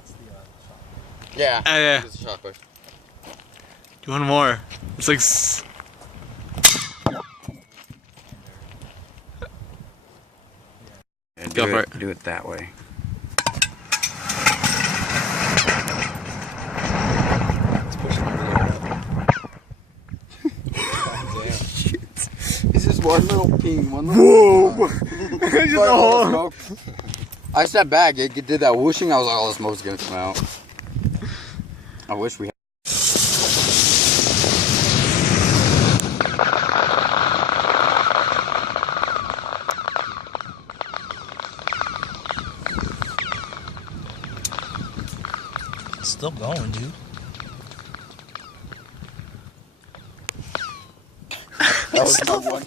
That's the shot. Yeah. Yeah. It's a shot push. Do one more. It's like. Go for it. Do it that way. It's just one little ping, one little. Whoa! Just a hole. I stepped back. It did that whooshing. I was like, "Oh, the smoke's gonna come out." I wish we had. It's still going, dude. That was my one.